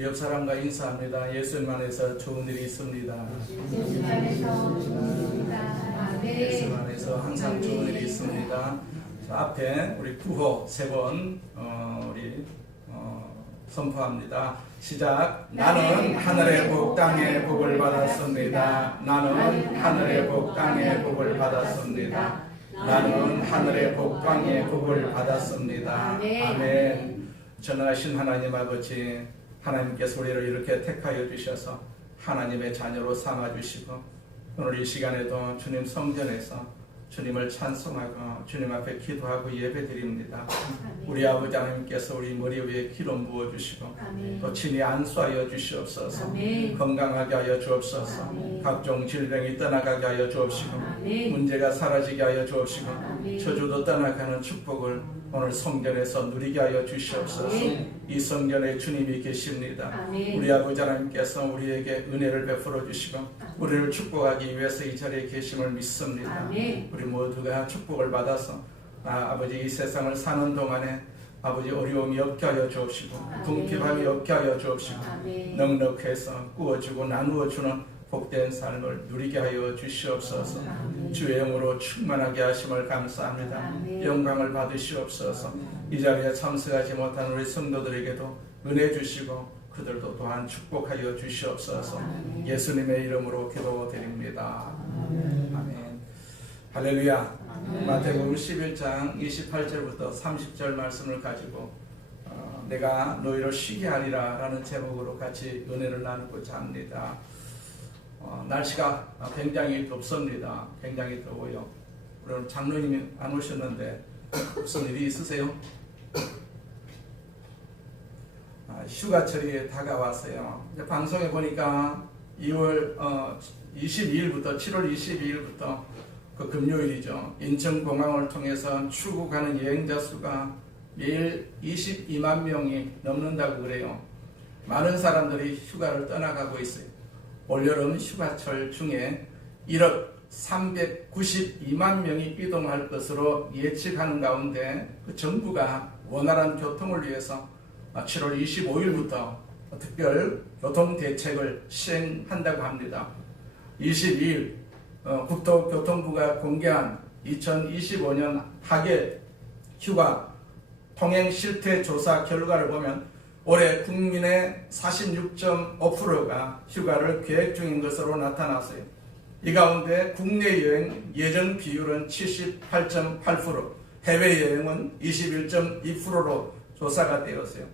옆 사람과 인사합니다. 예수님 안에서 좋은 일이 있습니다. 예수님 안에서 좋습니다. 예수님 안에서 항상 좋은 일이 있습니다. 자, 앞에 우리 구호 세 번 우리 선포합니다. 시작. 나는 하늘의 복 땅의 복을 받았습니다. 나는 하늘의 복 땅의 복을 받았습니다. 나는 하늘의 복 땅의 복을 받았습니다. 아멘. 전능하신 하나님 아버지, 하나님께서 우리를 이렇게 택하여 주셔서 하나님의 자녀로 삼아주시고 오늘 이 시간에도 주님 성전에서 주님을 찬송하고 주님 앞에 기도하고 예배드립니다. 우리 아버지 하나님께서 우리 머리 위에 기름 부어주시고 또 친히 안수하여 주시옵소서. 건강하게 하여 주옵소서. 각종 질병이 떠나가게 하여 주옵시고 문제가 사라지게 하여 주옵시고 저주도 떠나가는 축복을 오늘 성전에서 누리게 하여 주시옵소서. 이 성전에 주님이 계십니다. 우리 아버지 하나님께서 우리에게 은혜를 베풀어 주시고 우리를 축복하기 위해서 이 자리에 계심을 믿습니다. 우리 모두가 축복을 받아서 아버지 이 세상을 사는 동안에 아버지 어려움이 없게 하여 주옵시고 궁핍함이 없게 하여 주옵시고 넉넉해서 구워주고 나누어주는 복된 삶을 누리게 하여 주시옵소서. 주의 영으로 충만하게 하심을 감사합니다. 영광을 받으시옵소서. 이 자리에 참석하지 못한 우리 성도들에게도 은혜 주시고 그들도 또한 축복하여 주시옵소서. 예수님의 이름으로 기도드립니다. 아멘. 할렐루야. 마태복음 11장 28절부터 30절 말씀을 가지고 내가 너희를 쉬게 하리라 라는 제목으로 같이 은혜를 나누고자 합니다. 날씨가 굉장히 덥습니다. 굉장히 더워요. 오늘 장로님이 안 오셨는데 무슨 일이 있으세요? 휴가철이 다가왔어요. 방송에 보니까 2월 22일부터 7월 22일부터 그 금요일이죠. 인천공항을 통해서 출국하는 여행자 수가 매일 22만 명이 넘는다고 그래요. 많은 사람들이 휴가를 떠나가고 있어요. 올여름 휴가철 중에 1억 392만 명이 이동할 것으로 예측하는 가운데 그 정부가 원활한 교통을 위해서 7월 25일부터 특별 교통대책을 시행한다고 합니다. 22일 국토교통부가 공개한 2025년 하계 휴가 통행 실태 조사 결과를 보면 올해 국민의 46.5%가 휴가를 계획 중인 것으로 나타났어요. 이 가운데 국내 여행 예정 비율은 78.8%, 해외여행은 21.2%로 조사가 되었어요.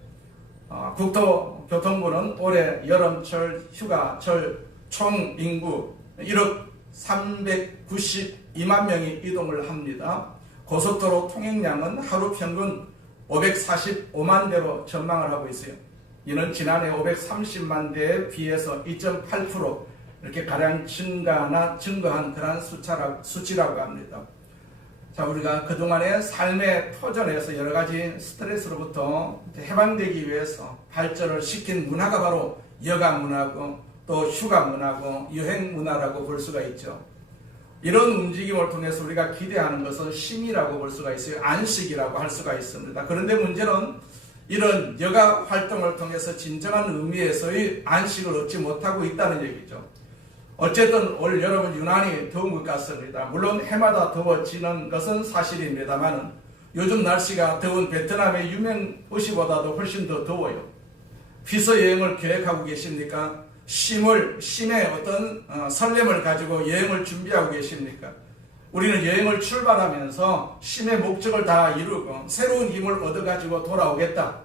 국토교통부는 올해 여름철 휴가철 총 인구 1억 392만 명이 이동을 합니다. 고속도로 통행량은 하루 평균 545만 대로 전망을 하고 있어요. 이는 지난해 530만 대에 비해서 2.8% 이렇게 가량 증가한 그러한 수치라고 합니다. 자, 우리가 그동안의 삶의 터전에서 여러 가지 스트레스로부터 해방되기 위해서 발전을 시킨 문화가 바로 여가 문화고 또 휴가 문화고 여행 문화라고 볼 수가 있죠. 이런 움직임을 통해서 우리가 기대하는 것은 쉼이라고 볼 수가 있어요. 안식이라고 할 수가 있습니다. 그런데 문제는 이런 여가 활동을 통해서 진정한 의미에서의 안식을 얻지 못하고 있다는 얘기죠. 어쨌든 올 여름은 유난히 더운 것 같습니다. 물론 해마다 더워지는 것은 사실입니다만 요즘 날씨가 더운 베트남의 유명도시보다도 훨씬 더 더워요. 피서 여행을 계획하고 계십니까? 쉼의 어떤 설렘을 가지고 여행을 준비하고 계십니까? 우리는 여행을 출발하면서 쉼의 목적을 다 이루고 새로운 힘을 얻어가지고 돌아오겠다.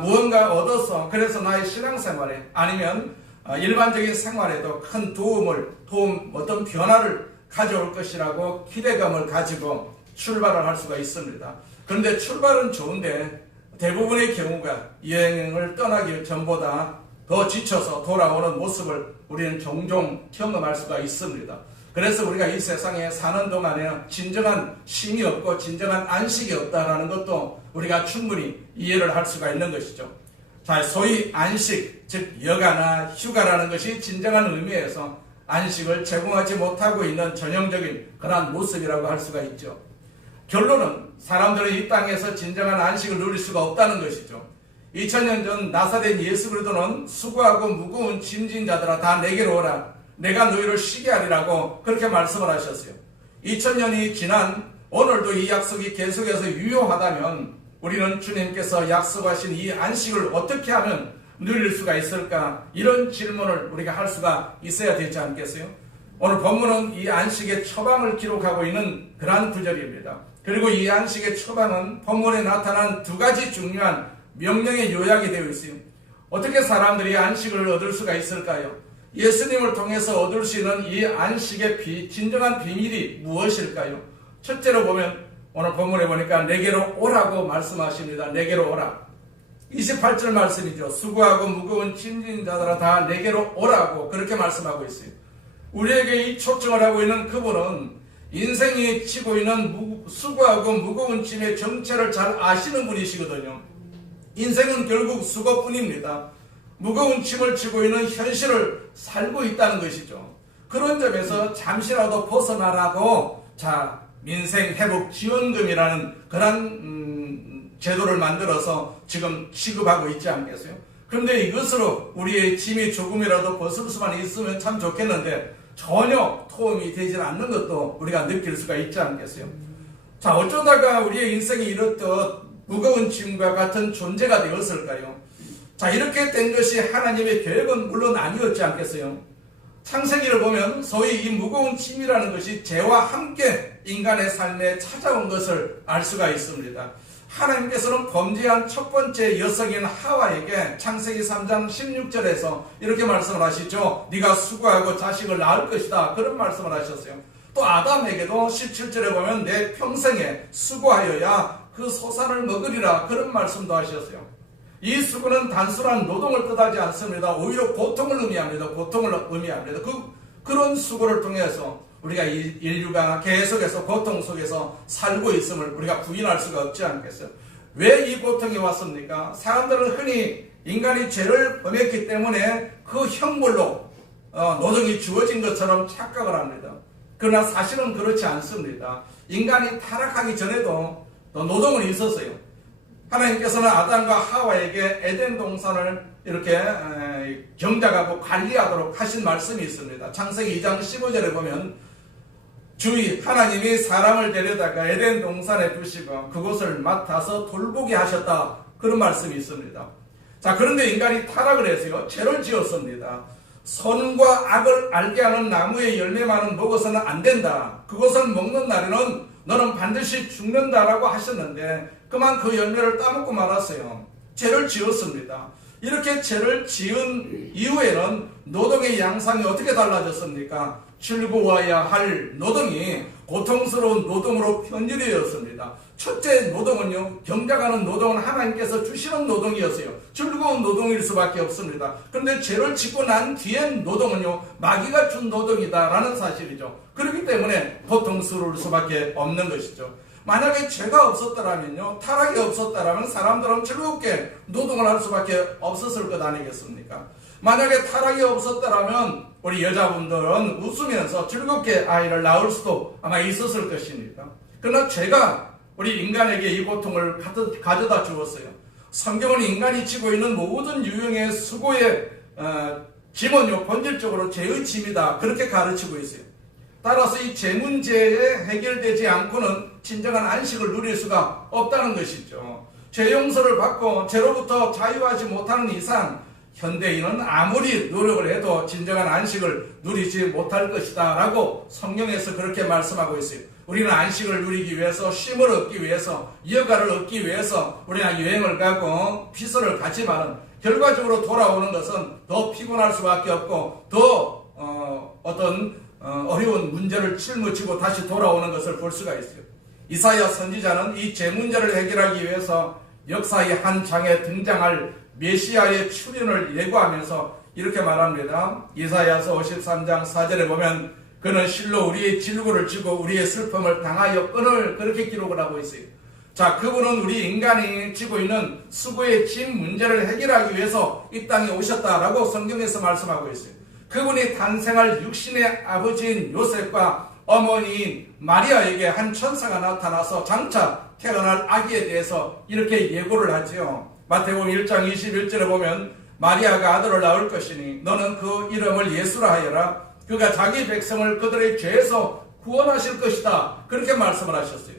무언가 얻어서 그래서 나의 신앙생활에 아니면 일반적인 생활에도 큰 어떤 변화를 가져올 것이라고 기대감을 가지고 출발을 할 수가 있습니다. 그런데 출발은 좋은데 대부분의 경우가 여행을 떠나기 전보다 더 지쳐서 돌아오는 모습을 우리는 종종 경험할 수가 있습니다. 그래서 우리가 이 세상에 사는 동안에 진정한 쉼이 없고 진정한 안식이 없다는 것도 우리가 충분히 이해를 할 수가 있는 것이죠. 자, 소위 안식, 즉 여가나 휴가라는 것이 진정한 의미에서 안식을 제공하지 못하고 있는 전형적인 그러한 모습이라고 할 수가 있죠. 결론은 사람들은 이 땅에서 진정한 안식을 누릴 수가 없다는 것이죠. 2000년 전 나사렛 예수 그리스도는 수고하고 무거운 짐진 자들아 다 내게로 오라. 내가 너희를 쉬게 하리라고 그렇게 말씀을 하셨어요. 2000년이 지난 오늘도 이 약속이 계속해서 유효하다면 우리는 주님께서 약속하신 이 안식을 어떻게 하면 누릴 수가 있을까? 이런 질문을 우리가 할 수가 있어야 되지 않겠어요? 오늘 본문은 이 안식의 처방을 기록하고 있는 그러한 구절입니다. 그리고 이 안식의 처방은 본문에 나타난 두 가지 중요한 명령의 요약이 되어 있어요. 어떻게 사람들이 안식을 얻을 수가 있을까요? 예수님을 통해서 얻을 수 있는 이 안식의 진정한 비밀이 무엇일까요? 첫째로 보면 오늘 본문에 보니까 내게로 오라고 말씀하십니다. 내게로 오라. 28절 말씀이죠. 수고하고 무거운 짐진 자들아 다 내게로 오라고 그렇게 말씀하고 있어요. 우리에게 이 초청을 하고 있는 그분은 인생이 지고 있는 수고하고 무거운 짐의 정체를 잘 아시는 분이시거든요. 인생은 결국 수고뿐입니다. 무거운 짐을 지고 있는 현실을 살고 있다는 것이죠. 그런 점에서 잠시라도 벗어나라고 민생회복지원금이라는 그런 제도를 만들어서 지금 지급하고 있지 않겠어요? 그런데 이것으로 우리의 짐이 조금이라도 벗을 수만 있으면 참 좋겠는데 전혀 도움이 되지 않는 것도 우리가 느낄 수가 있지 않겠어요? 자, 어쩌다가 우리의 인생이 이렇듯 무거운 짐과 같은 존재가 되었을까요? 자, 이렇게 된 것이 하나님의 계획은 물론 아니었지 않겠어요? 창세기를 보면 소위 이 무거운 짐이라는 것이 죄와 함께 인간의 삶에 찾아온 것을 알 수가 있습니다. 하나님께서는 범죄한 첫 번째 여성인 하와에게 창세기 3장 16절에서 이렇게 말씀을 하시죠. 네가 수고하고 자식을 낳을 것이다. 그런 말씀을 하셨어요. 또 아담에게도 17절에 보면 내 평생에 수고하여야 그 소산을 먹으리라. 그런 말씀도 하셨어요. 이 수고는 단순한 노동을 뜻하지 않습니다. 오히려 고통을 의미합니다. 그런 수고를 통해서 우리가 인류가 계속해서 고통 속에서 살고 있음을 우리가 부인할 수가 없지 않겠어요? 왜 이 고통이 왔습니까? 사람들은 흔히 인간이 죄를 범했기 때문에 그 형벌로 노동이 주어진 것처럼 착각을 합니다. 그러나 사실은 그렇지 않습니다. 인간이 타락하기 전에도 노동은 있었어요. 하나님께서는 아담과 하와에게 에덴 동산을 이렇게 경작하고 관리하도록 하신 말씀이 있습니다. 창세기 2장 15절에 보면 하나님이 사람을 데려다가 에덴 동산에 두시고 그곳을 맡아서 돌보게 하셨다. 그런 말씀이 있습니다. 자, 그런데 인간이 타락을 해서요. 죄를 지었습니다. 선과 악을 알게 하는 나무의 열매만은 먹어서는 안 된다. 그것을 먹는 날에는 너는 반드시 죽는다라고 하셨는데 그만 그 열매를 따먹고 말았어요. 죄를 지었습니다. 이렇게 죄를 지은 이후에는 노동의 양상이 어떻게 달라졌습니까? 즐거워야 할 노동이 고통스러운 노동으로 변질되었습니다. 첫째 노동은요, 경작하는 노동은 하나님께서 주시는 노동이었어요. 즐거운 노동일 수밖에 없습니다. 그런데 죄를 짓고 난 뒤엔 노동은요, 마귀가 준 노동이다라는 사실이죠. 그렇기 때문에 고통스러울 수밖에 없는 것이죠. 만약에 죄가 없었더라면요, 타락이 없었더라면 사람들은 즐겁게 노동을 할 수밖에 없었을 것 아니겠습니까? 만약에 타락이 없었더라면 우리 여자분들은 웃으면서 즐겁게 아이를 낳을 수도 아마 있었을 것입니다. 그러나 죄가 우리 인간에게 이 고통을 가져다 주었어요. 성경은 인간이 지고 있는 모든 유형의 수고의 짐은요, 본질적으로 죄의 짐이다. 그렇게 가르치고 있어요. 따라서 이 죄 문제에 해결되지 않고는 진정한 안식을 누릴 수가 없다는 것이죠. 죄 용서를 받고 죄로부터 자유하지 못하는 이상 현대인은 아무리 노력을 해도 진정한 안식을 누리지 못할 것이다 라고 성경에서 그렇게 말씀하고 있어요. 우리는 안식을 누리기 위해서, 쉼을 얻기 위해서, 여가를 얻기 위해서 우리는 여행을 가고 피서를 가지만 결과적으로 돌아오는 것은 더 피곤할 수밖에 없고 더 어려운 문제를 짊어지고 다시 돌아오는 것을 볼 수가 있어요. 이사야 선지자는 이 죄 문제를 해결하기 위해서 역사의 한 장에 등장할 메시아의 출현을 예고하면서 이렇게 말합니다. 이사야서 53장 4절에 보면 그는 실로 우리의 질고를 지고 우리의 슬픔을 당하여 끈을 그렇게 기록을 하고 있어요. 자, 그분은 우리 인간이 지고 있는 수고의 짐 문제를 해결하기 위해서 이 땅에 오셨다라고 성경에서 말씀하고 있어요. 그분이 탄생할 육신의 아버지인 요셉과 어머니인 마리아에게 한 천사가 나타나서 장차 태어날 아기에 대해서 이렇게 예고를 하지요. 마태복음 1장 21절에 보면 마리아가 아들을 낳을 것이니 너는 그 이름을 예수라 하여라. 그가 자기 백성을 그들의 죄에서 구원하실 것이다. 그렇게 말씀을 하셨어요.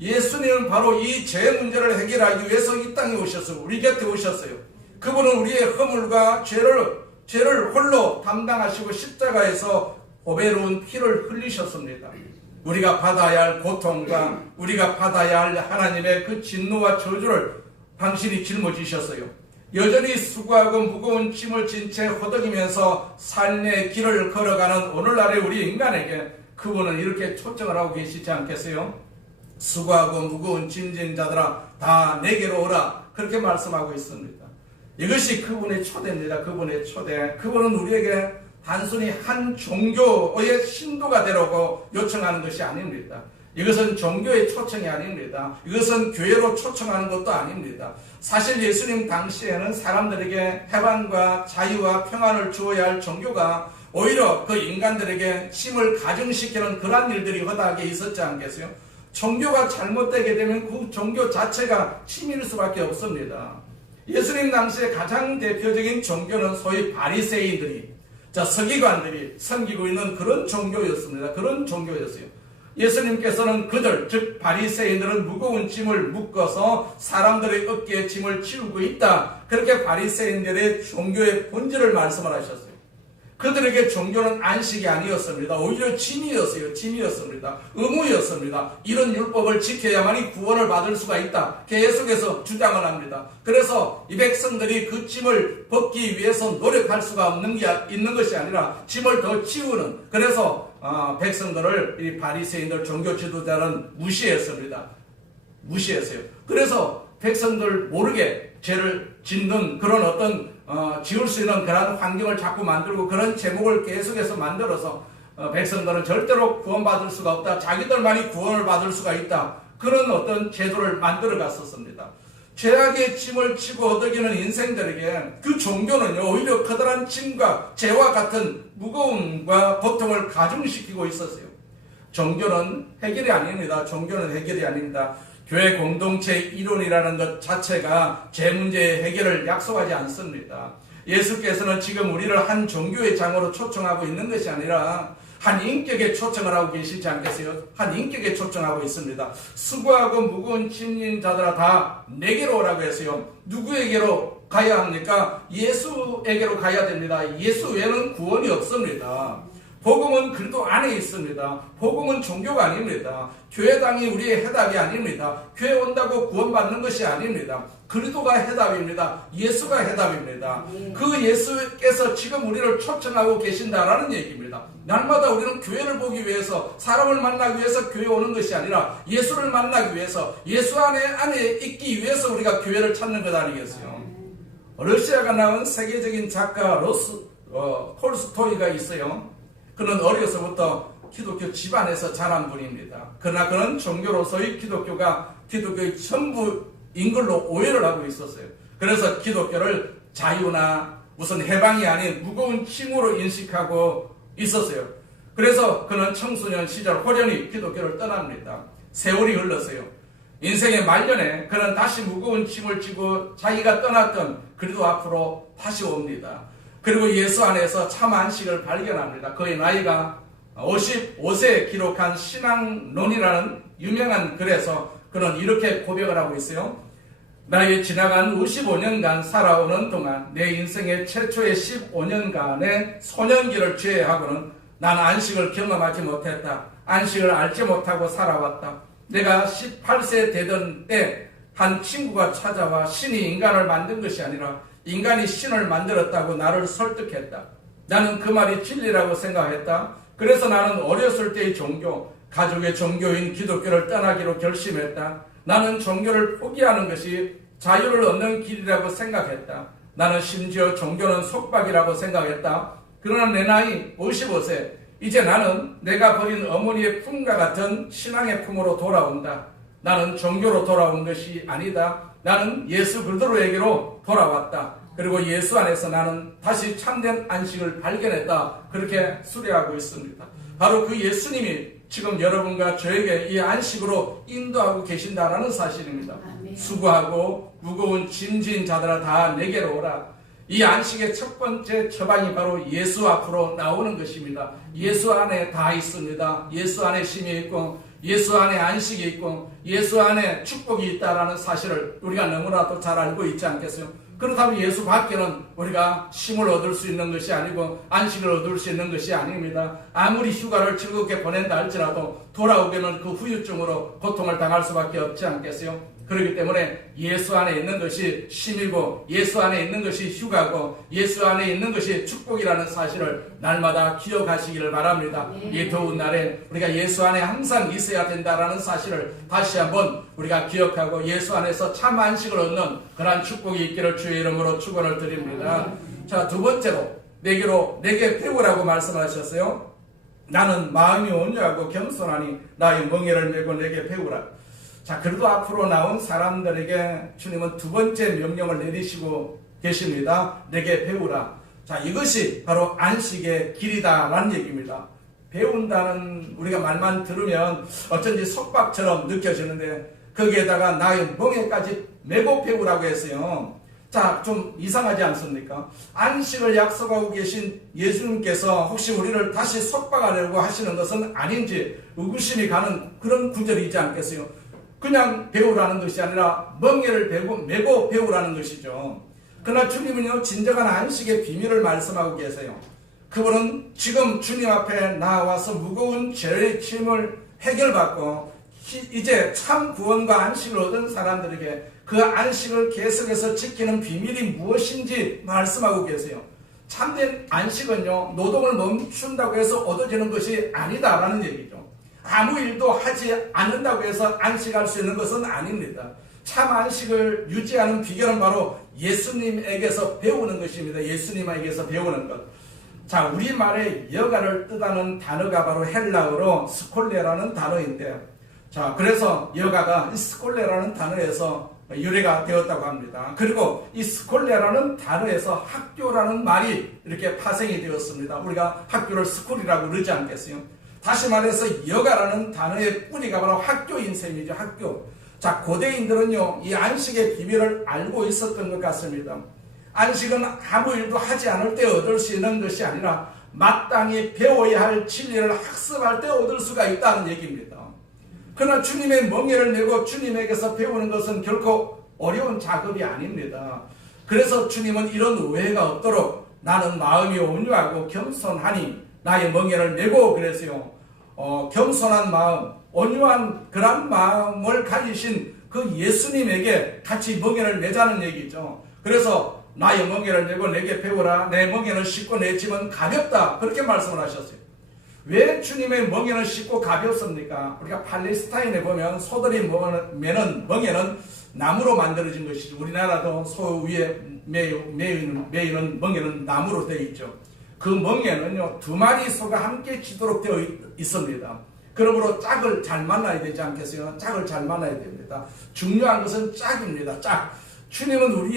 예수님은 바로 이 죄 문제를 해결하기 위해서 이 땅에 오셨어요. 우리 곁에 오셨어요. 그분은 우리의 허물과 죄를 홀로 담당하시고 십자가에서 보배로운 피를 흘리셨습니다. 우리가 받아야 할 고통과 우리가 받아야 할 하나님의 그 진노와 저주를 당신이 짊어지셨어요. 여전히 수고하고 무거운 짐을 진 채 허덕이면서 삶의 길을 걸어가는 오늘날의 우리 인간에게 그분은 이렇게 초청을 하고 계시지 않겠어요? 수고하고 무거운 짐진 자들아 다 내게로 오라. 그렇게 말씀하고 있습니다. 이것이 그분의 초대입니다. 그분의 초대. 그분은 우리에게 단순히 한 종교의 신도가 되라고 요청하는 것이 아닙니다. 이것은 종교의 초청이 아닙니다. 이것은 교회로 초청하는 것도 아닙니다. 사실 예수님 당시에는 사람들에게 해방과 자유와 평안을 주어야 할 종교가 오히려 그 인간들에게 힘을 가중시키는 그런 일들이 허다하게 있었지 않겠어요? 종교가 잘못되게 되면 그 종교 자체가 침일 수밖에 없습니다. 예수님 당시에 가장 대표적인 종교는 소위 바리새인들이, 서기관들이 섬기고 있는 그런 종교였습니다. 그런 종교였어요. 예수님께서는 그들, 즉 바리새인들은 무거운 짐을 묶어서 사람들의 어깨에 짐을 지우고 있다. 그렇게 바리새인들의 종교의 본질을 말씀을 하셨어요. 그들에게 종교는 안식이 아니었습니다. 오히려 짐이었어요. 짐이었습니다. 의무였습니다. 이런 율법을 지켜야만이 구원을 받을 수가 있다. 계속해서 주장을 합니다. 그래서 이 백성들이 그 짐을 벗기 위해서 노력할 수가 있는 것이 아니라 짐을 더 지우는, 그래서 백성들을 이 바리새인들 종교 지도자는 무시했습니다. 무시했어요. 그래서 백성들 모르게 죄를 짓는 그런 어떤 지울 수 있는 그런 환경을 자꾸 만들고 그런 제목을 계속해서 만들어서 백성들은 절대로 구원받을 수가 없다. 자기들만이 구원을 받을 수가 있다. 그런 어떤 제도를 만들어 갔었습니다. 죄악의 짐을 지고 허덕이는 인생들에게 그 종교는요, 오히려 커다란 짐과 죄와 같은 무거움과 고통을 가중시키고 있었어요. 종교는 해결이 아닙니다. 종교는 해결이 아닙니다. 교회 공동체 이론이라는 것 자체가 죄 문제의 해결을 약속하지 않습니다. 예수께서는 지금 우리를 한 종교의 장으로 초청하고 있는 것이 아니라 한 인격에 초청을 하고 계시지 않겠어요? 한 인격에 초청하고 있습니다. 수고하고 무거운 짐진 자들아 다 내게로 오라고 했어요. 누구에게로 가야 합니까? 예수에게로 가야 됩니다. 예수 외에는 구원이 없습니다. 복음은 그리스도 안에 있습니다. 복음은 종교가 아닙니다. 교회당이 우리의 해답이 아닙니다. 교회 온다고 구원받는 것이 아닙니다. 그리스도가 해답입니다. 예수가 해답입니다. 그 예수께서 지금 우리를 초청하고 계신다라는 얘기입니다. 날마다 우리는 교회를 보기 위해서, 사람을 만나기 위해서 교회 오는 것이 아니라 예수를 만나기 위해서, 예수 안에 있기 위해서 우리가 교회를 찾는 것 아니겠어요? 러시아가 낳은 세계적인 작가 톨스토이가 있어요. 그는 어려서부터 기독교 집안에서 자란 분입니다. 그러나 그는 종교로서의 기독교의 전부인 걸로 오해를 하고 있었어요. 그래서 기독교를 자유나 무슨 해방이 아닌 무거운 짐으로 인식하고 있었어요. 그래서 그는 청소년 시절 호련히 기독교를 떠납니다. 세월이 흘렀어요. 인생의 말년에 그는 다시 무거운 짐을 지고 자기가 떠났던 그리스도 앞으로 다시 옵니다. 그리고 예수 안에서 참 안식을 발견합니다. 그의 나이가 55세에 기록한 신앙론이라는 유명한 글에서 그는 이렇게 고백을 하고 있어요. 나의 지나간 55년간 살아오는 동안 내 인생의 최초의 15년간의 소년기를 제외하고는 난 안식을 경험하지 못했다. 안식을 알지 못하고 살아왔다. 내가 18세 되던 때 한 친구가 찾아와 신이 인간을 만든 것이 아니라 인간이 신을 만들었다고 나를 설득했다. 나는 그 말이 진리라고 생각했다. 그래서 나는 어렸을 때의 종교, 가족의 종교인 기독교를 떠나기로 결심했다. 나는 종교를 포기하는 것이 자유를 얻는 길이라고 생각했다. 나는 심지어 종교는 속박이라고 생각했다. 그러나 내 나이 55세, 이제 나는 내가 버린 어머니의 품과 같은 신앙의 품으로 돌아온다. 나는 종교로 돌아온 것이 아니다. 나는 예수 그리스도에게로 돌아왔다. 그리고 예수 안에서 나는 다시 참된 안식을 발견했다. 그렇게 수료하고 있습니다. 바로 그 예수님이 지금 여러분과 저에게 이 안식으로 인도하고 계신다라는 사실입니다. 수고하고 무거운 짐진 자들아 다 내게로 오라. 이 안식의 첫 번째 처방이 바로 예수 앞으로 나오는 것입니다. 예수 안에 다 있습니다. 예수 안에 쉼이 있고 예수 안에 안식이 있고 예수 안에 축복이 있다라는 사실을 우리가 너무나도 잘 알고 있지 않겠어요? 그렇다면 예수 밖에는 우리가 쉼을 얻을 수 있는 것이 아니고 안식을 얻을 수 있는 것이 아닙니다. 아무리 휴가를 즐겁게 보낸다 할지라도 돌아오게는 그 후유증으로 고통을 당할 수밖에 없지 않겠어요? 그렇기 때문에 예수 안에 있는 것이 쉼이고 예수 안에 있는 것이 휴가고 예수 안에 있는 것이 축복이라는 사실을 날마다 기억하시기를 바랍니다. 이 더운 날에 우리가 예수 안에 항상 있어야 된다라는 사실을 다시 한번 우리가 기억하고 예수 안에서 참 안식을 얻는 그러한 축복이 있기를 주의 이름으로 축원을 드립니다. 자, 두 번째로 내게 배우라고 말씀하셨어요. 나는 마음이 온유하고 겸손하니 나의 멍에를 메고 내게 배우라. 자, 그래도 앞으로 나온 사람들에게 주님은 두 번째 명령을 내리시고 계십니다. 내게 배우라. 자, 이것이 바로 안식의 길이다라는 얘기입니다. 배운다는 우리가 말만 들으면 어쩐지 속박처럼 느껴지는데 거기에다가 나의 멍에까지 메고 배우라고 했어요. 자, 좀 이상하지 않습니까? 안식을 약속하고 계신 예수님께서 혹시 우리를 다시 속박하려고 하시는 것은 아닌지 의구심이 가는 그런 구절이지 않겠어요? 그냥 배우라는 것이 아니라 멍에를 메고 배우라는 것이죠. 그러나 주님은요, 진정한 안식의 비밀을 말씀하고 계세요. 그분은 지금 주님 앞에 나와서 무거운 죄의 짐을 해결받고 이제 참 구원과 안식을 얻은 사람들에게 그 안식을 계속해서 지키는 비밀이 무엇인지 말씀하고 계세요. 참된 안식은요, 노동을 멈춘다고 해서 얻어지는 것이 아니다라는 얘기죠. 아무 일도 하지 않는다고 해서 안식할 수 있는 것은 아닙니다. 참 안식을 유지하는 비결은 바로 예수님에게서 배우는 것입니다. 예수님에게서 배우는 것. 자, 우리말의 여가를 뜻하는 단어가 바로 헬라어로 스콜레라는 단어인데, 자, 그래서 여가가 이 스콜레라는 단어에서 유래가 되었다고 합니다. 그리고 이 스콜레라는 단어에서 학교라는 말이 이렇게 파생이 되었습니다. 우리가 학교를 스쿨이라고 그러지 않겠어요? 다시 말해서 여가라는 단어의 뿌리가 바로 학교인 셈이죠. 학교. 자, 고대인들은요, 이 안식의 비밀을 알고 있었던 것 같습니다. 안식은 아무 일도 하지 않을 때 얻을 수 있는 것이 아니라 마땅히 배워야 할 진리를 학습할 때 얻을 수가 있다는 얘기입니다. 그러나 주님의 멍에를 메고 주님에게서 배우는 것은 결코 어려운 작업이 아닙니다. 그래서 주님은 이런 오해가 없도록 나는 마음이 온유하고 겸손하니 나의 멍에를 메고 그랬어요. 겸손한 마음, 온유한 그런 마음을 가지신 그 예수님에게 같이 멍에를 메자는 얘기죠. 그래서 나의 멍에를 메고 내게 배우라. 내 멍에는 쉽고 내 짐은 가볍다. 그렇게 말씀을 하셨어요. 왜 주님의 멍에는 쉽고 가볍습니까? 우리가 팔레스타인에 보면 소들이 매는 멍에는 나무로 만들어진 것이죠. 우리나라도 소 위에 매이는 멍에는 나무로 되어 있죠. 그 멍에는요, 두 마리 소가 함께 지도록 되어 있습니다. 그러므로 짝을 잘 만나야 되지 않겠어요? 짝을 잘 만나야 됩니다. 중요한 것은 짝입니다. 짝. 주님은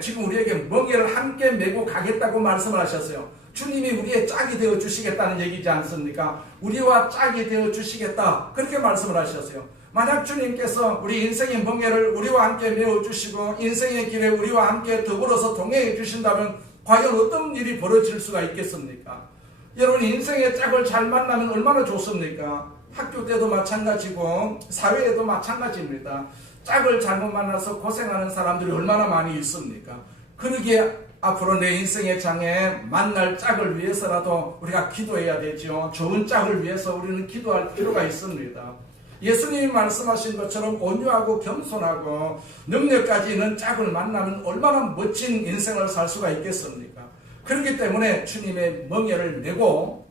지금 우리에게 멍에를 함께 메고 가겠다고 말씀을 하셨어요. 주님이 우리의 짝이 되어 주시겠다는 얘기지 않습니까? 우리와 짝이 되어 주시겠다. 그렇게 말씀을 하셨어요. 만약 주님께서 우리 인생의 멍에를 우리와 함께 메어 주시고 인생의 길에 우리와 함께 더불어서 동행해 주신다면 과연 어떤 일이 벌어질 수가 있겠습니까? 여러분, 인생의 짝을 잘 만나면 얼마나 좋습니까? 학교 때도 마찬가지고 사회에도 마찬가지입니다. 짝을 잘못 만나서 고생하는 사람들이 얼마나 많이 있습니까? 그러기에 앞으로 내 인생의 장에 만날 짝을 위해서라도 우리가 기도해야 되죠. 좋은 짝을 위해서 우리는 기도할 필요가 있습니다. 예수님이 말씀하신 것처럼 온유하고 겸손하고 능력까지 있는 짝을 만나면 얼마나 멋진 인생을 살 수가 있겠습니까? 그렇기 때문에 주님의 멍에를 메고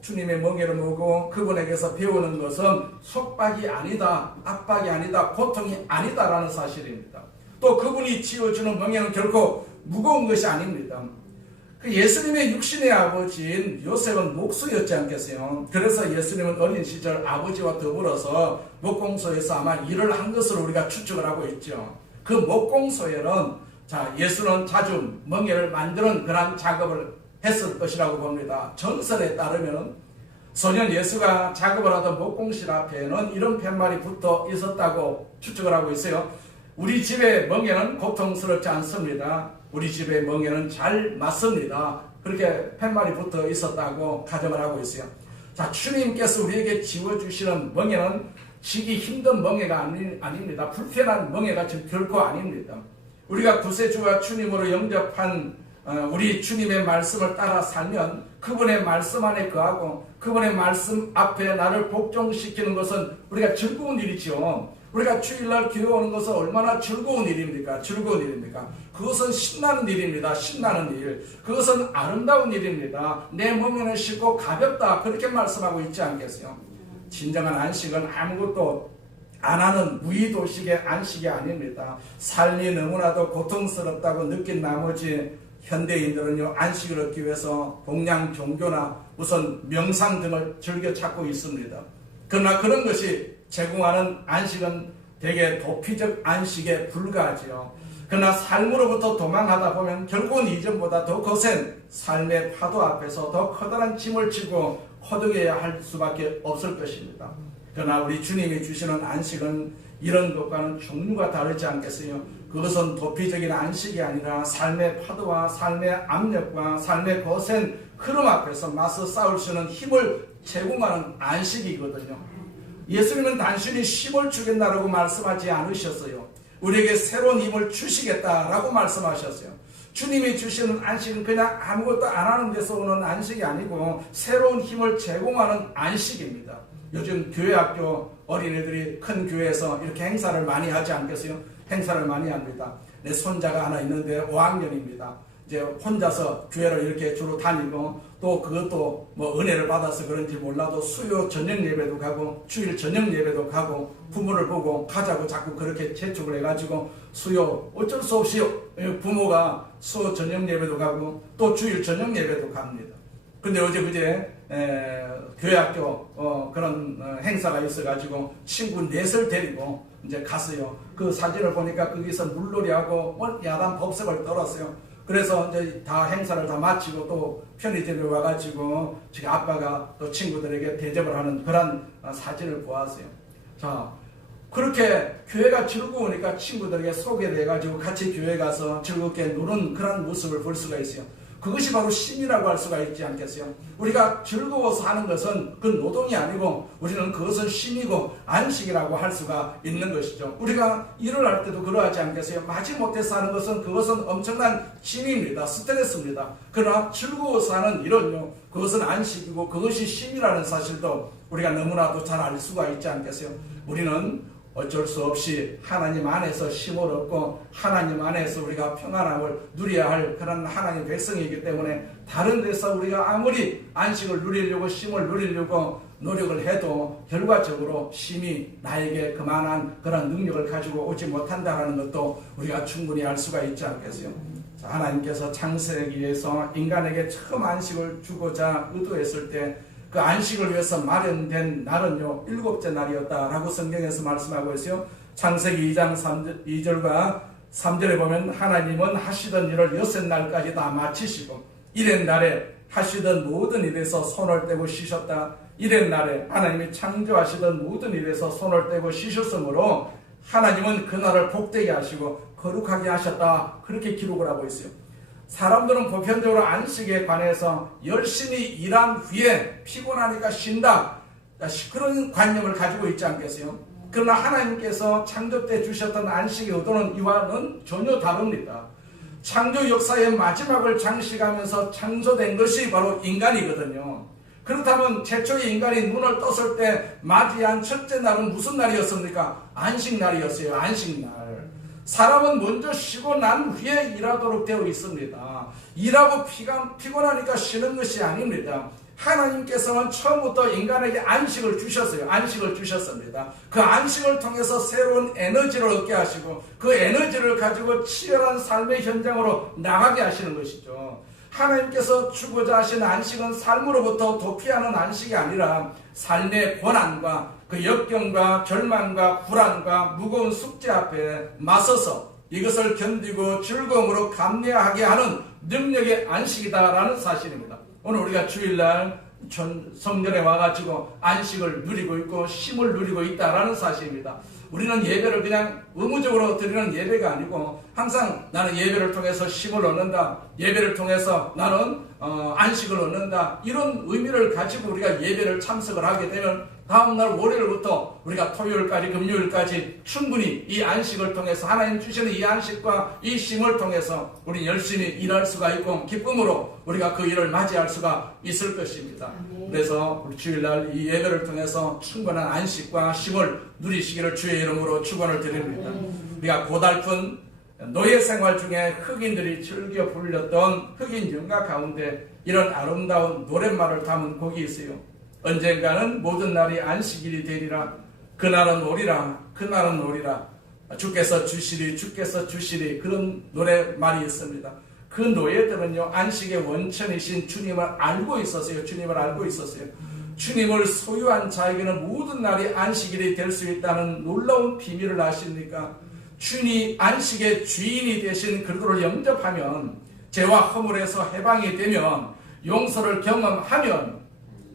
그분에게서 배우는 것은 속박이 아니다, 압박이 아니다, 고통이 아니다라는 사실입니다. 또 그분이 지어주는 멍에는 결코 무거운 것이 아닙니다. 그 예수님의 육신의 아버지인 요셉은 목수였지 않겠어요? 그래서 예수님은 어린 시절 아버지와 더불어서 목공소에서 아마 일을 한 것으로 우리가 추측을 하고 있죠. 그 목공소에는 예수는 자주 멍에를 만드는 그런 작업을 했을 것이라고 봅니다. 전설에 따르면 소년 예수가 작업을 하던 목공실 앞에는 이런 팻말이 붙어 있었다고 추측을 하고 있어요. 우리 집의 멍에는 고통스럽지 않습니다. 우리 집의 멍에는 잘 맞습니다. 그렇게 팻말이 붙어 있었다고 가정을 하고 있어요. 자, 주님께서 우리에게 지워주시는 멍에는 지기 힘든 멍에가 아닙니다. 불편한 멍에가 결코 아닙니다. 우리가 구세주와 주님으로 영접한 우리 주님의 말씀을 따라 살면 그분의 말씀 안에 거하고 그분의 말씀 앞에 나를 복종시키는 것은 우리가 즐거운 일이죠. 우리가 주일날 교회 오는 것은 얼마나 즐거운 일입니까? 즐거운 일입니까? 그것은 신나는 일입니다. 신나는 일. 그것은 아름다운 일입니다. 내 몸에는 쉽고 가볍다. 그렇게 말씀하고 있지 않겠어요? 진정한 안식은 아무것도 안 하는 무의도식의 안식이 아닙니다. 삶이 너무나도 고통스럽다고 느낀 나머지 현대인들은요, 안식을 얻기 위해서 동양 종교나 무슨 명상 등을 즐겨 찾고 있습니다. 그러나 그런 것이 제공하는 안식은 되게 도피적 안식에 불과하지요. 그러나 삶으로부터 도망하다 보면 결국은 이전보다 더 거센 삶의 파도 앞에서 더 커다란 짐을 지고 허덕여야 할 수밖에 없을 것입니다. 그러나 우리 주님이 주시는 안식은 이런 것과는 종류가 다르지 않겠어요? 그것은 도피적인 안식이 아니라 삶의 파도와 삶의 압력과 삶의 거센 흐름 앞에서 맞서 싸울 수 있는 힘을 제공하는 안식이거든요. 예수님은 단순히 힘을 주겠다라고 말씀하지 않으셨어요. 우리에게 새로운 힘을 주시겠다라고 말씀하셨어요. 주님이 주시는 안식은 그냥 아무것도 안 하는 데서 오는 안식이 아니고 새로운 힘을 제공하는 안식입니다. 요즘 교회학교 어린이들이 큰 교회에서 이렇게 행사를 많이 하지 않겠어요? 행사를 많이 합니다. 내 손자가 하나 있는데 5학년입니다. 이제 혼자서 교회를 이렇게 주로 다니고 또 그것도 뭐 은혜를 받아서 그런지 몰라도 수요 저녁 예배도 가고 주일 저녁 예배도 가고 부모를 보고 가자고 자꾸 그렇게 재촉을 해가지고 수요 어쩔 수 없이 부모가 수요 저녁 예배도 가고 또 주일 저녁 예배도 갑니다. 근데 어제 그제 교회학교 그런 행사가 있어가지고 친구 넷을 데리고 이제 갔어요. 그 사진을 보니까 거기서 물놀이하고 야단 법석을 떨었어요. 그래서 이제 다 행사를 다 마치고 또 편의점에 와가지고 지금 아빠가 또 친구들에게 대접을 하는 그런 사진을 보았어요. 자, 그렇게 교회가 즐거우니까 친구들에게 소개돼가지고 같이 교회 가서 즐겁게 노는 그런 모습을 볼 수가 있어요. 그것이 바로 쉼이라고 할 수가 있지 않겠어요? 우리가 즐거워서 하는 것은 그 노동이 아니고 우리는 그것은 쉼이고 안식이라고 할 수가 있는 것이죠. 우리가 일을 할 때도 그러하지 않겠어요? 마지못해서 하는 것은 그것은 엄청난 짐입니다. 스트레스입니다. 그러나 즐거워서 하는 일은요, 그것은 안식이고 그것이 쉼이라는 사실도 우리가 너무나도 잘 알 수가 있지 않겠어요? 우리는 어쩔 수 없이 하나님 안에서 쉼을 얻고 하나님 안에서 우리가 평안함을 누려야 할 그런 하나님 백성이기 때문에 다른 데서 우리가 아무리 안식을 누리려고 쉼을 누리려고 노력을 해도 결과적으로 쉼이 나에게 그만한 그런 능력을 가지고 오지 못한다는 것도 우리가 충분히 알 수가 있지 않겠어요? 자, 하나님께서 창세기에서 인간에게 처음 안식을 주고자 의도했을 때 그 안식을 위해서 마련된 날은요 7째 날이었다라고 성경에서 말씀하고 있어요. 창세기 2장 2절과 3절에 보면 하나님은 하시던 일을 6날까지 다 마치시고 1의 날에 하시던 모든 일에서 손을 떼고 쉬셨다. 1의 날에 하나님이 창조하시던 모든 일에서 손을 떼고 쉬셨으므로 하나님은 그날을 복되게 하시고 거룩하게 하셨다. 그렇게 기록을 하고 있어요. 사람들은 보편적으로 안식에 관해서 열심히 일한 후에 피곤하니까 쉰다, 그런 관념을 가지고 있지 않겠어요? 그러나 하나님께서 창조 때 주셨던 안식의 의도는 이와는 전혀 다릅니다. 창조 역사의 마지막을 장식하면서 창조된 것이 바로 인간이거든요. 그렇다면 최초의 인간이 눈을 떴을 때 맞이한 첫째 날은 무슨 날이었습니까? 안식날이었어요. 안식날. 사람은 먼저 쉬고 난 후에 일하도록 되어 있습니다. 일하고 피곤하니까 쉬는 것이 아닙니다. 하나님께서는 처음부터 인간에게 안식을 주셨어요. 안식을 주셨습니다. 그 안식을 통해서 새로운 에너지를 얻게 하시고 그 에너지를 가지고 치열한 삶의 현장으로 나가게 하시는 것이죠. 하나님께서 주고자 하신 안식은 삶으로부터 도피하는 안식이 아니라 삶의 고난과 그 역경과 절망과 불안과 무거운 숙제 앞에 맞서서 이것을 견디고 즐거움으로 감내하게 하는 능력의 안식이다라는 사실입니다. 오늘 우리가 주일날 성전에 와가지고 안식을 누리고 있고 쉼을 누리고 있다라는 사실입니다. 우리는 예배를 그냥 의무적으로 드리는 예배가 아니고 항상 나는 예배를 통해서 쉼을 얻는다. 예배를 통해서 나는 안식을 얻는다. 이런 의미를 가지고 우리가 예배를 참석을 하게 되면 다음날 월요일부터 우리가 토요일까지 금요일까지 충분히 이 안식을 통해서 하나님 주시는 이 안식과 이 쉼을 통해서 우리 열심히 일할 수가 있고 기쁨으로 우리가 그 일을 맞이할 수가 있을 것입니다. 그래서 우리 주일날 이 예배를 통해서 충분한 안식과 쉼을 누리시기를 주의 이름으로 축원을 드립니다. 우리가 고달픈 노예 생활 중에 흑인들이 즐겨 불렸던 흑인 연가 가운데 이런 아름다운 노랫말을 담은 곡이 있어요. 언젠가는 모든 날이 안식일이 되리라. 그날은 오리라. 그날은 오리라. 주께서 주시리. 주께서 주시리. 그런 노래말이 있습니다. 그 노예들은요, 안식의 원천이신 주님을 알고 있었어요. 주님을 알고 있었어요. 주님을 소유한 자에게는 모든 날이 안식일이 될 수 있다는 놀라운 비밀을 아십니까? 주님 안식의 주인이 되신 그리스도를 영접하면, 죄와 허물에서 해방이 되면, 용서를 경험하면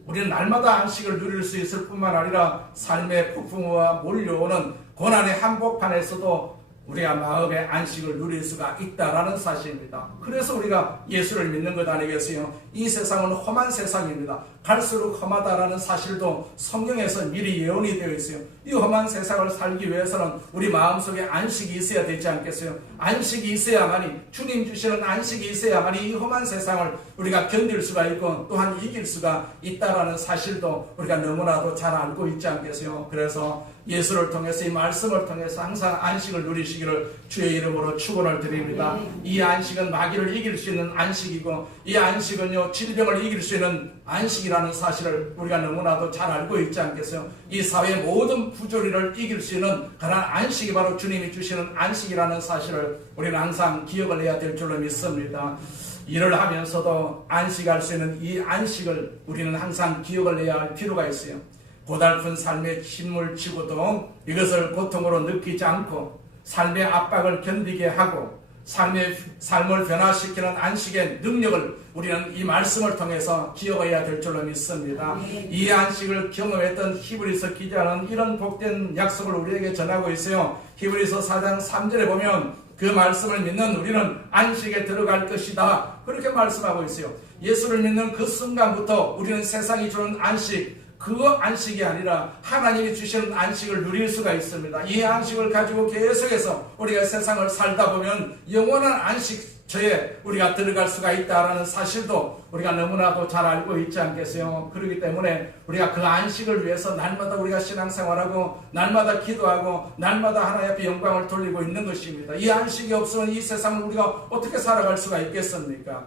우리는 날마다 안식을 누릴 수 있을 뿐만 아니라 삶의 폭풍우와 몰려오는 고난의 한복판에서도 우리가 마음의 안식을 누릴 수가 있다라는 사실입니다. 그래서 우리가 예수를 믿는 것 아니겠어요? 이 세상은 험한 세상입니다. 갈수록 험하다라는 사실도 성경에서 미리 예언이 되어 있어요. 이 험한 세상을 살기 위해서는 우리 마음속에 안식이 있어야 되지 않겠어요? 안식이 있어야만이, 주님 주시는 안식이 있어야만이 이 험한 세상을 우리가 견딜 수가 있고 또한 이길 수가 있다라는 사실도 우리가 너무나도 잘 알고 있지 않겠어요? 그래서 예수를 통해서 이 말씀을 통해서 항상 안식을 누리시기를 주의 이름으로 축원을 드립니다. 이 안식은 마귀를 이길 수 있는 안식이고, 이 안식은요 질병을 이길 수 있는 안식이라는 사실을 우리가 너무나도 잘 알고 있지 않겠어요? 이 사회의 모든 부조리를 이길 수 있는 그런 안식이 바로 주님이 주시는 안식이라는 사실을 우리는 항상 기억을 해야 될 줄로 믿습니다. 일을 하면서도 안식할 수 있는 이 안식을 우리는 항상 기억을 해야 할 필요가 있어요. 고달픈 삶의 짐을 지고도 이것을 고통으로 느끼지 않고 삶의 압박을 견디게 하고 삶을 변화시키는 안식의 능력을 우리는 이 말씀을 통해서 기억해야 될 줄로 믿습니다. 이 안식을 경험했던 히브리서 기자는 이런 복된 약속을 우리에게 전하고 있어요. 히브리서 4장 3절에 보면 그 말씀을 믿는 우리는 안식에 들어갈 것이다, 그렇게 말씀하고 있어요. 예수를 믿는 그 순간부터 우리는 세상이 주는 안식, 그 안식이 아니라 하나님이 주시는 안식을 누릴 수가 있습니다. 이 안식을 가지고 계속해서 우리가 세상을 살다 보면 영원한 안식처에 우리가 들어갈 수가 있다라는 사실도 우리가 너무나도 잘 알고 있지 않겠어요? 그렇기 때문에 우리가 그 안식을 위해서 날마다 우리가 신앙생활하고 날마다 기도하고 날마다 하나님 앞에 영광을 돌리고 있는 것입니다. 이 안식이 없으면 이 세상을 우리가 어떻게 살아갈 수가 있겠습니까?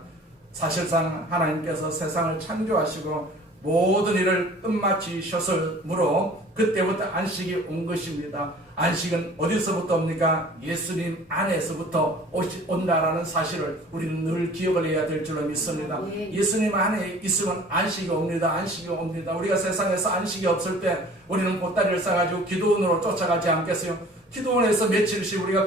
사실상 하나님께서 세상을 창조하시고 모든 일을 끝마치셨으므로 그때부터 안식이 온 것입니다. 안식은 어디서부터 옵니까? 예수님 안에서부터 온다라는 사실을 우리는 늘 기억을 해야 될 줄로 믿습니다. 예수님 안에 있으면 안식이 옵니다. 안식이 옵니다. 우리가 세상에서 안식이 없을 때 우리는 보따리를 싸가지고 기도원으로 쫓아가지 않겠어요? 기도원에서 며칠씩 우리가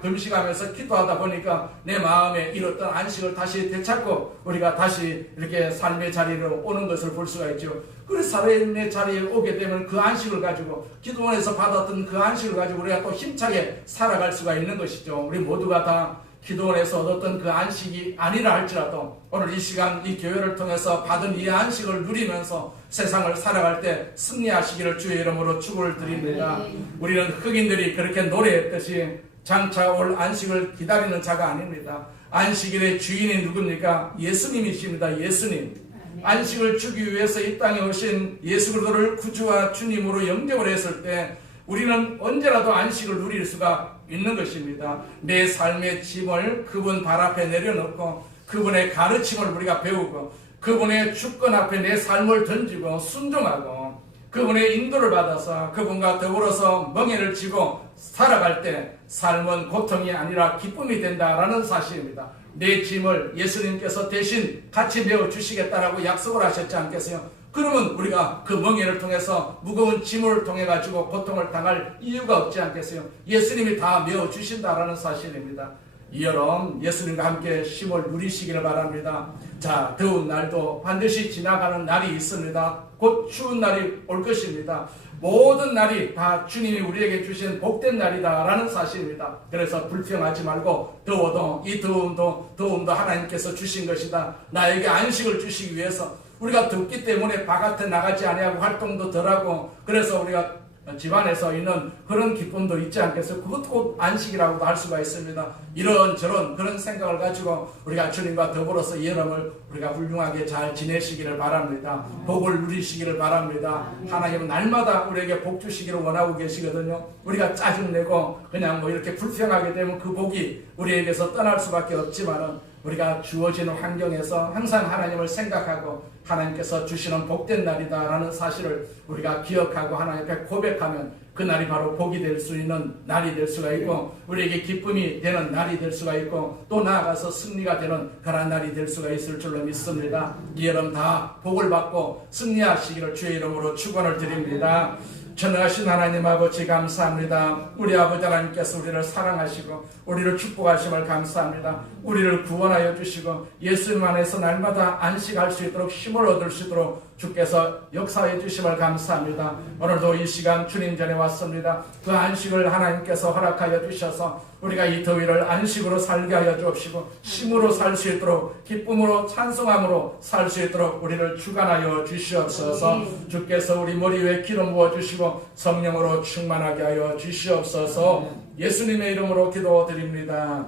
금식하면서 기도하다 보니까 내 마음에 잃었던 안식을 다시 되찾고 우리가 다시 이렇게 삶의 자리로 오는 것을 볼 수가 있죠. 그래서 삶의 자리에 오게 되면 그 안식을 가지고, 기도원에서 받았던 그 안식을 가지고 우리가 또 힘차게 살아갈 수가 있는 것이죠. 우리 모두가 다 기도원에서 얻었던 그 안식이 아니라 할지라도 오늘 이 시간 이 교회를 통해서 받은 이 안식을 누리면서 세상을 살아갈 때 승리하시기를 주의 이름으로 축원을 드립니다. 우리는 흑인들이 그렇게 노래했듯이 장차 올 안식을 기다리는 자가 아닙니다. 안식일의 주인이 누굽니까? 예수님이십니다. 예수님. 안식을 주기 위해서 이 땅에 오신 예수 그리스도를 구주와 주님으로 영접을 했을 때 우리는 언제라도 안식을 누릴 수가 있는 것입니다. 내 삶의 짐을 그분 발 앞에 내려놓고 그분의 가르침을 우리가 배우고 그분의 주권 앞에 내 삶을 던지고 순종하고 그분의 인도를 받아서 그분과 더불어서 멍에를 쥐고 살아갈 때 삶은 고통이 아니라 기쁨이 된다라는 사실입니다. 내 짐을 예수님께서 대신 같이 메어주시겠다라고 약속을 하셨지 않겠어요? 그러면 우리가 그 멍에를 통해서 무거운 짐을 통해 가지고 고통을 당할 이유가 없지 않겠어요? 예수님이 다 메어주신다라는 사실입니다. 이 여름 예수님과 함께 쉼을 누리시기를 바랍니다. 자, 더운 날도 반드시 지나가는 날이 있습니다. 곧 추운 날이 올 것입니다. 모든 날이 다 주님이 우리에게 주신 복된 날이다라는 사실입니다. 그래서 불평하지 말고 더워도 이 더움도 하나님께서 주신 것이다. 나에게 안식을 주시기 위해서 우리가 덥기 때문에 바깥에 나가지 아니하고 활동도 덜하고 그래서 우리가 집안에서 있는 그런 기쁨도 있지 않겠어요? 그것도 곧 안식이라고도 할 수가 있습니다. 이런저런 그런 생각을 가지고 우리가 주님과 더불어서 이 여름을 우리가 훌륭하게 잘 지내시기를 바랍니다. 복을 누리시기를 바랍니다. 하나님은 날마다 우리에게 복 주시기를 원하고 계시거든요. 우리가 짜증내고 그냥 뭐 이렇게 불평하게 되면 그 복이 우리에게서 떠날 수밖에 없지만은 우리가 주어지는 환경에서 항상 하나님을 생각하고 하나님께서 주시는 복된 날이다라는 사실을 우리가 기억하고 하나님 앞에 고백하면 그 날이 바로 복이 될 수 있는 날이 될 수가 있고 우리에게 기쁨이 되는 날이 될 수가 있고 또 나아가서 승리가 되는 그런 날이 될 수가 있을 줄로 믿습니다. 이 여름 다 복을 받고 승리하시기를 주의 이름으로 축원을 드립니다. 전능하신 하나님 아버지 감사합니다. 우리 아버지 하나님께서 우리를 사랑하시고 우리를 축복하심을 감사합니다. 우리를 구원하여 주시고 예수님 안에서 날마다 안식할 수 있도록 힘을 얻을 수 있도록 주께서 역사해 주심을 감사합니다. 오늘도 이 시간 주님 전에 왔습니다. 그 안식을 하나님께서 허락하여 주셔서 우리가 이 더위를 안식으로 살게 하여 주옵시고 힘으로 살 수 있도록 기쁨으로 찬송함으로 살 수 있도록 우리를 주관하여 주시옵소서. 주께서 우리 머리 위에 기름 부어주시고 성령으로 충만하게 하여 주시옵소서. 예수님의 이름으로 기도드립니다.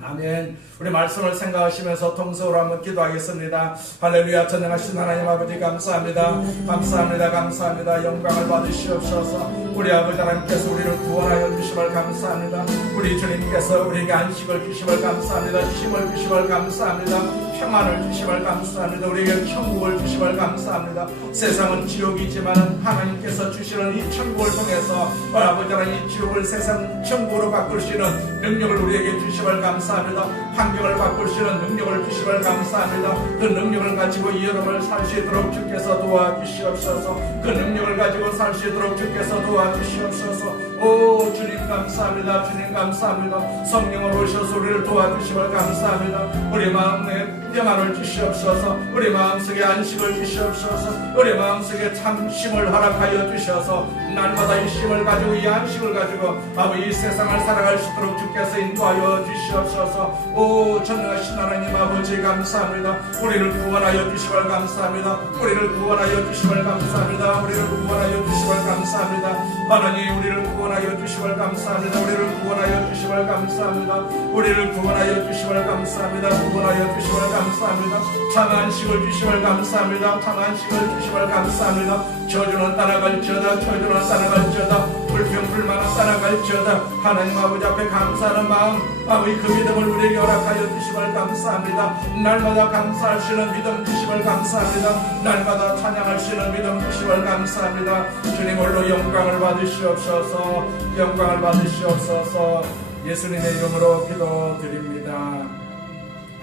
아멘. 우리 말씀을 생각하시면서 통성으로 한번 기도하겠습니다. 할렐루야. 전능하신 하나님 아버지 감사합니다. 감사합니다. 감사합니다. 영광을 받으시옵소서. 우리 아버지 하나님께서 우리를 구원하여 주심을 감사합니다. 우리 주님께서 우리에게 안식을 주심을 감사합니다. 힘을 주심을 감사합니다. 평안을 주심을 감사합니다. 우리에게 천국을 주심을 감사합니다. 세상은 지옥이지만 하나님께서 주시는 이 천국을 통해서 아버지 하나님 이 지옥을 세상 천국으로 바꿀 수 있는 능력을 우리에게 주심을 감사합니다. 환경을 바꿀 수 있는 능력을 주심을 감사합니다. 그 능력을 가지고 이 여름을 살 수 있도록 주께서 도와주시옵소서. 그 능력을 가지고 살 수 있도록 주께서 도와주시옵소서. 오 주님 감사합니다. 주님 감사합니다. 성령으로 오셔서 우리를 도와주심을 감사합니다. 우리 마음에 평안을 주시옵소서. 우리 마음속에 안식을 주시옵소서. 우리 마음속에 참심을 허락하여 주셔서 날마다 이 심을 가지고 이 안식을 가지고 아버지 이 세상을 살아갈 수 있도록 주께서 인도하여 주시옵소서. 오 전능하신 하나님 아버지 감사합니다. 우리를 구원하여 주심을 감사합니다. 우리를 구원하여 주심을 감사합니다. 우리를 구원하여 주심을 감사합니다. 하나님 우리를 구원하여 주심을 감사합니다. 우리를 구원하여 주심을 감사합니다. 우리를 구원하여 주심을 감사합니다. 구원하여 주심을 감사합니다. 참 안식을 주심을 감사합니다. 참 안식을 주심을 감사합니다. 저주는 따라갈지어다. 저주는 따라갈지어다. 불평 불만은 따라갈지어다. 하나님 아버지 앞에 감사하는 마음 아버지 그 믿음을 우리에게 허락하여 주심을 감사합니다. 날마다 감사할 수 있는 믿음 주심을 감사합니다. 날마다 찬양할 수 있는 믿음 주심을 감사합니다. 주님 홀로 영광을 받으시옵소서. 영광을 받으시옵소서. 예수님의 이름으로 기도드립니다.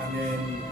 아멘.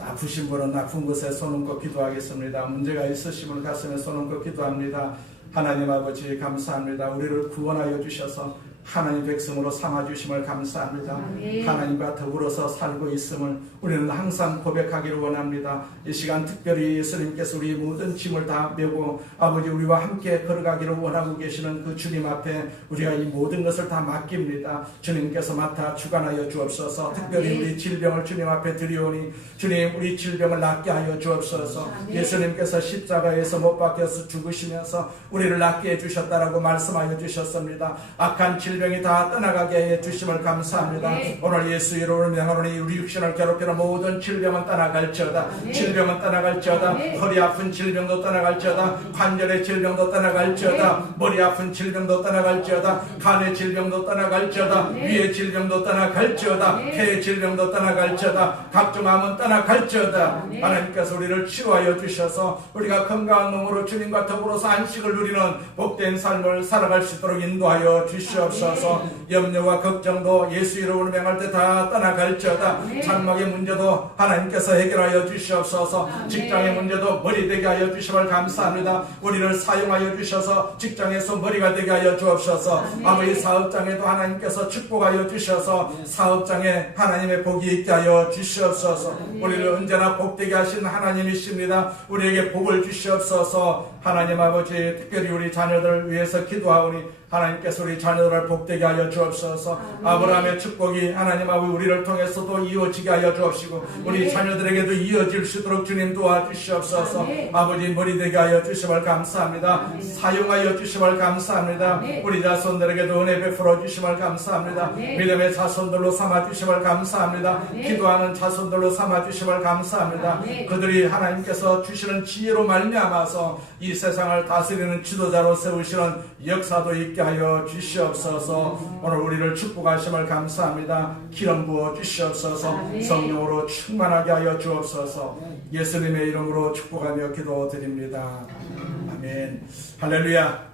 아프신 분은 아픈 곳에 손 얹고 기도하겠습니다. 문제가 있으시면 가슴에 손 얹고 기도합니다. 하나님 아버지 감사합니다. 우리를 구원하여 주셔서 하나님 백성으로 삼아주심을 감사합니다. 아멘. 하나님과 더불어서 살고 있음을 우리는 항상 고백하기를 원합니다. 이 시간 특별히 예수님께서 우리 모든 짐을 다 메고 아버지 우리와 함께 걸어가기를 원하고 계시는 그 주님 앞에 우리가 이 모든 것을 다 맡깁니다. 주님께서 맡아 주관하여 주옵소서. 특별히 우리 질병을 주님 앞에 드리오니 주님 우리 질병을 낫게 하여 주옵소서. 아멘. 예수님께서 십자가에서 못 박혀서 죽으시면서 우리를 낫게 해주셨다라고 말씀하여 주셨습니다. 악한 질병이 다 떠나가게 해 주심을 감사합니다. 네. 오늘 예수 이름으로 명하노니 우리 육신을 괴롭히는 모든 질병은 떠나갈지어다. 네. 질병은 떠나갈지어다. 네. 허리 아픈 질병도 떠나갈지어다. 관절의 질병도 떠나갈지어다. 네. 머리 아픈 질병도 떠나갈지어다. 간의 질병도 떠나갈지어다. 네. 위의 질병도 떠나갈지어다. 네. 폐의 질병도 떠나갈지어다. 각종 암은 떠나갈지어다. 네. 하나님께서 우리를 치료하여 주셔서 우리가 건강한 몸으로 주님과 더불어서 안식을 누리는 복된 삶을 살아갈 수 있도록 인도하여 주시옵소서. 주시옵소서. 염려와 걱정도 예수 이름으로 명할 때 다 떠나갈지어다. 장막의 문제도 하나님께서 해결하여 주시옵소서. 직장의 문제도 머리 되게 하여 주시면 감사합니다. 우리를 사용하여 주셔서 직장에서 머리가 되게 하여 주옵소서. 아무리 사업장에도 하나님께서 축복하여 주셔서 사업장에 하나님의 복이 있게 하여 주시옵소서. 우리를 언제나 복되게 하신 하나님이십니다. 우리에게 복을 주시옵소서. 하나님 아버지, 특별히 우리 자녀들을 위해서 기도하오니 하나님께서 우리 자녀들을 복되게 하여 주옵소서. 아브라함의 축복이 하나님 아버지 우리를 통해서도 이어지게 하여 주옵시고 우리 자녀들에게도 이어질 수 있도록 주님 도와주시옵소서. 아버지 머리 되게 하여 주심을 감사합니다. 사용하여 주심을 감사합니다. 우리 자손들에게도 은혜 베풀어 주심을 감사합니다. 믿음의 자손들로 삼아 주심을 감사합니다. 기도하는 자손들로 삼아 주심을 감사합니다. 그들이 하나님께서 주시는 지혜로 말미암아서 이 세상을 다스리는 지도자로 세우시는 역사도 있게 하여 주시옵소서. 오늘 우리를 축복하심을 감사합니다. 기름 부어 주시옵소서. 성령으로 충만하게 하여 주옵소서. 예수님의 이름으로 축복하며 기도드립니다. 아멘. 할렐루야.